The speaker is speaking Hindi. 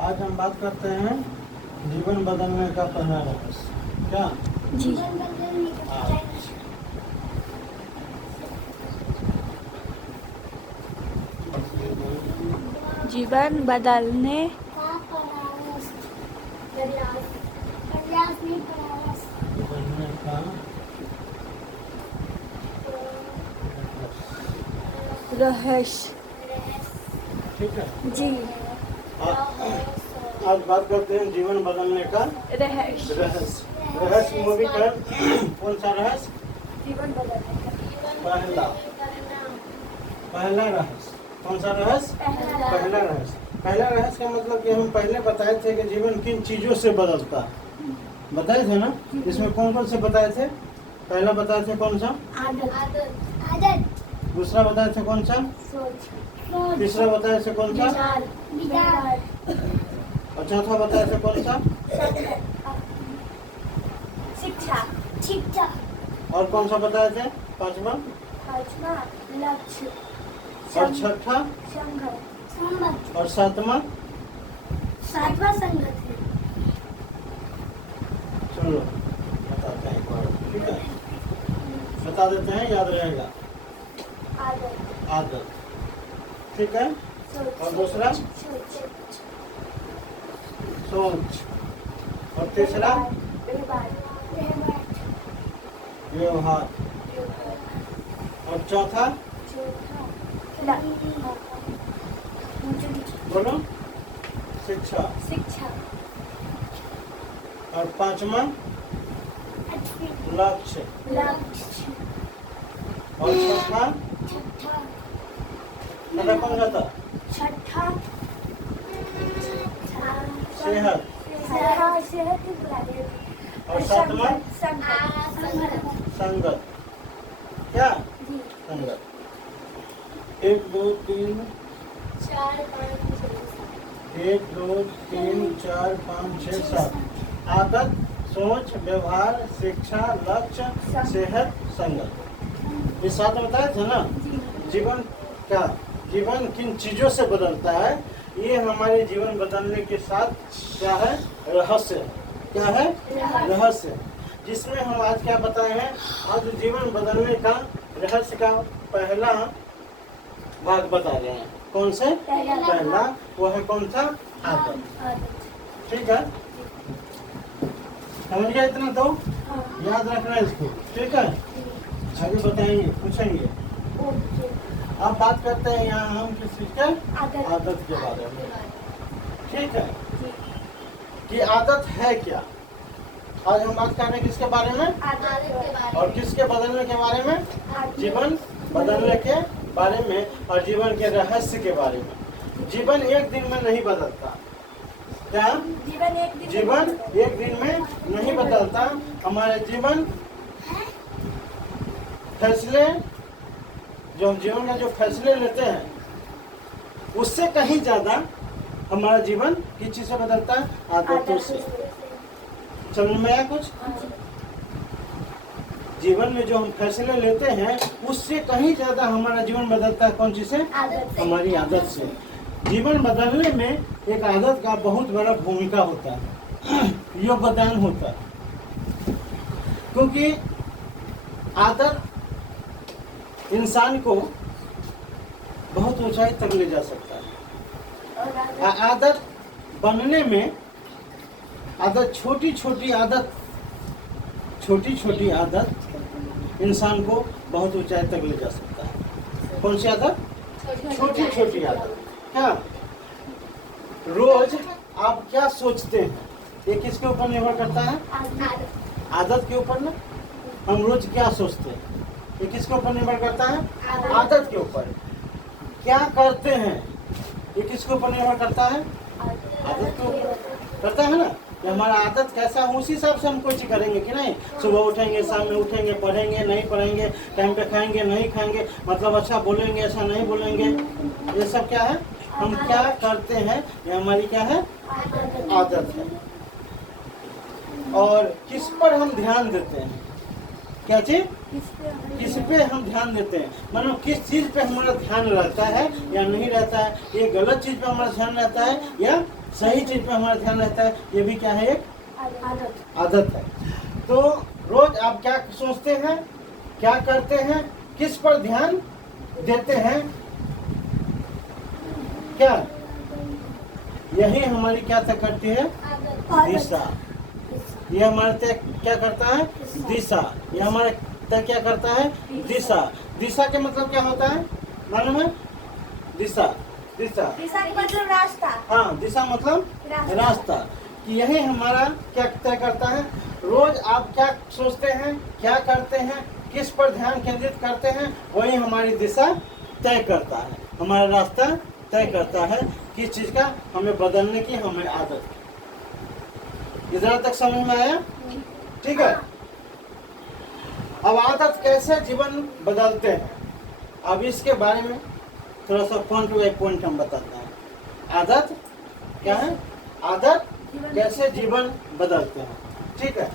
आज हम बात करते हैं जीवन बदलने का पहला रहस्य। क्या जी जीवन बदलने बदलने का रहस्य। ठीक है। जी आज बात करते हैं जीवन बदलने का रहस्य। रहस्य मूवी का कौन सा रहस्य? जीवन बदलने का पहला रहस्य। कौन सा रहस्य? पहला रहस्य। पहला रहस्य का मतलब कि हम पहले बताए थे कि जीवन किन चीजों से बदलता है। बताए थे ना? इसमें कौन कौन से बताए थे? पहला बताए थे कौन सा? आदत। दूसरा बताए थे कौन सा? सोच। तीसरा बताए थे कौन सा? विचार। और चौथा बताए थे कौन सा? शिक्षा। और कौन सा बताए थे? पांचवा लक्ष्य। और छठा संगत। और सातवां संगत है। सुन लो, बताते हैं एक बार, ठीक है? बता देते हैं, याद रहेगा। आदत, ठीक है। और दूसरा सोच, और तीसरा व्यवहार, और चौथा बोलो शिक्षा, और पांचवा लक्ष्य, और छठा कौन सा था? सेहत, और सातवां संगत। क्या? संगत। 1 2 3 4 5 6 7। आदत, सोच, व्यवहार, शिक्षा, लक्ष्य, सेहत, संगत। ये 7 बताए थे ना? जीवन क्या? जीवन किन चीजों से बदलता है? ये हमारे जीवन बदलने के साथ क्या है? रहस्य है। क्या है? रहस्य। जिसमें हम आज क्या बताए हैं? आज जीवन बदलने का रहस्य का पहला भाग बता रहे हैं। कौन से? पहला वो है कौन सा? आदत। ठीक है, समझ गया? इतना तो याद रखना है इसको, ठीक है? आगे बताएंगे, पूछेंगे। अब बात करते हैं यहाँ हम किस चीज के? आदत के बारे में, ठीक है? कि आदत है क्या? आज हम बात कर रहे हैं किसके बारे में? और किसके बदलने के बारे में? जीवन बदलने के बारे में और जीवन के रहस्य के बारे में। जीवन एक दिन में नहीं बदलता। क्या? जीवन एक दिन में नहीं बदलता। हमारे जीवन फैसले, जो हम जीवन में जो फैसले लेते हैं उससे कहीं ज्यादा हमारा जीवन किस चीज से बदलता है? आदतों से। समझ में आया कुछ? जीवन में जो हम फैसले लेते हैं उससे कहीं ज्यादा हमारा जीवन बदलता है कौन चीज से? हमारी आदत से। जीवन बदलने में एक आदत का बहुत बड़ा भूमिका होता है, योगदान होता है। क्योंकि आदत इंसान को बहुत ऊंचाई तक ले जा सकता है। आदत बनने में छोटी छोटी आदत इंसान को बहुत ऊंचाई तक ले जा सकता है। कौन सी आदत? छोटी आदत। क्या? रोज आप क्या सोचते हैं ये किसके ऊपर निर्भर करता है? आदत के ऊपर ना। हम रोज क्या सोचते हैं ये किसके ऊपर निर्भर करता है? आदत के ऊपर। क्या करते हैं ये किसके ऊपर निर्भर करता है? आदत के ऊपर करता है ना। कि हमारा आदत कैसा है उसी हिसाब से हम कुछ करेंगे कि नहीं। सुबह उठेंगे, शाम में उठेंगे, पढ़ेंगे नहीं पढ़ेंगे, टाइम पे खाएंगे नहीं खाएंगे, मतलब अच्छा बोलेंगे ऐसा नहीं बोलेंगे। ये सब क्या है? हम क्या करते हैं ये हमारी क्या है? आदत है। और किस पर हम ध्यान देते हैं? क्या चीज? किस पे हम ध्यान देते हैं, मतलब किस चीज पे हमारा ध्यान रहता है या नहीं रहता है, ये गलत चीज पे हमारा ध्यान रहता है या सही चीज पे हमारा ध्यान रहता है, ये भी क्या है, एक आदत है। तो रोज आप क्या सोचते हैं, क्या करते हैं, किस पर ध्यान देते हैं, क्या यही हमारी क्या तय करती है, दिशा। ये हमारे तय क्या करता है, दिशा। ये हमारे तय क्या करता है, दिशा। दिशा के मतलब क्या होता है, मालूम है, दिशा, दिशा दिशा का मतलब रास्ता। हाँ, दिशा मतलब रास्ता। कि यही हमारा क्या तय करता है, रोज आप क्या सोचते हैं, क्या करते हैं, किस पर ध्यान केंद्रित करते हैं, वही हमारी दिशा तय करता है, हमारा रास्ता तय करता है किस चीज का हमें बदलने की हमें आदत। इधर तक समझ में आया, ठीक है। अब आदत कैसे जीवन बदलते हैं, अब इसके बारे में थोड़ा सा पॉइंट बाय पॉइंट हम बताते हैं। आदत क्या है, आदत कैसे जीवन बदलते हैं, ठीक है।